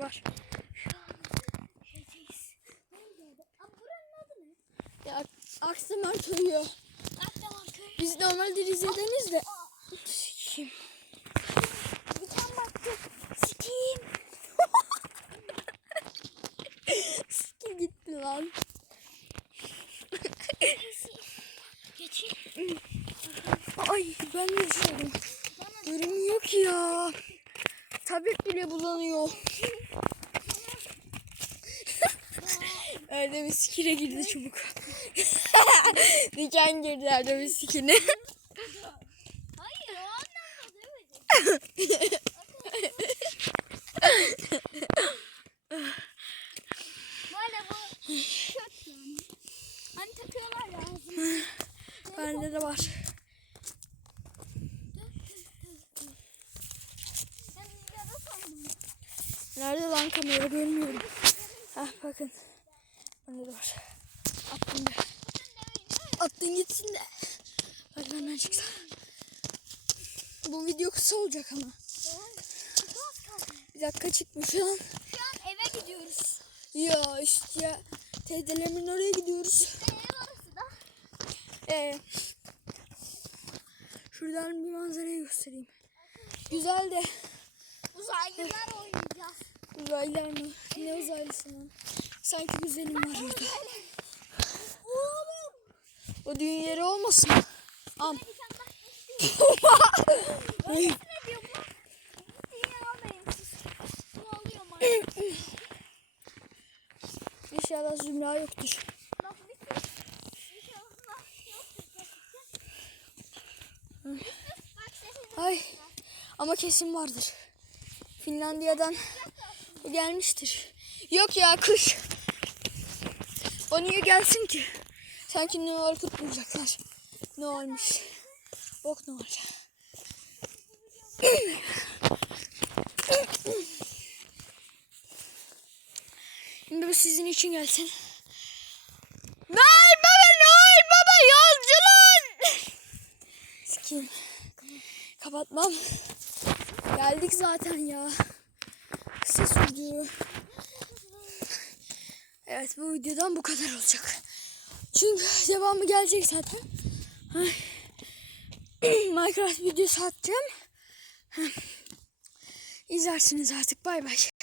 var. Şu an şeydeyiz. Ya Aksemer köyü. Biz normalde Rize'deniz de. Kim? Bir tane baktık. Sikiyim. Kim gitti lan? Ay ben de düşüyorum. Tablet bile bulanıyor. Erdem'in sikine girdi çubuk. Diken girdi Erdem'in sikine. Hayır o anlamda demedim. Böyle bu yani. Hani takıyorlar ya. Bende de var. Nerede lan kamera görmüyorum. Hah bakın. Bende de var. Attım da. Attın gitsin de. Hadi benden çıksın. Bu video kısa olacak ama. Bir dakika çıkmış şu an. Şu an eve gidiyoruz. Ya işte ya. Teyzelerimin oraya gidiyoruz. Ne ev orası da? Ee, şuradan bir manzarayı göstereyim. Güzel de. Uzaylılar. Uzaylılar mı? Ne uzaylısı lan? Sanki güzelim var orada. O düğün yeri olmasın? Am. İnşallah zümra yoktur. Ay. Ama kesin vardır. Finlandiya'dan gelmiştir. Yok ya kış. O niye gelsin ki? Sanki Noel kutlayacaklar. Ne olmuş? Bok ne var? Şimdi bu sizin için gelsin. Noel baba, Noel baba yolcular. Sikim. Kapatmam. Geldik zaten ya. Kısa sürdü. Evet bu videodan bu kadar olacak. Çünkü devamı gelecek zaten. Minecraft videosu atacağım. İzlersiniz artık. Bay bay.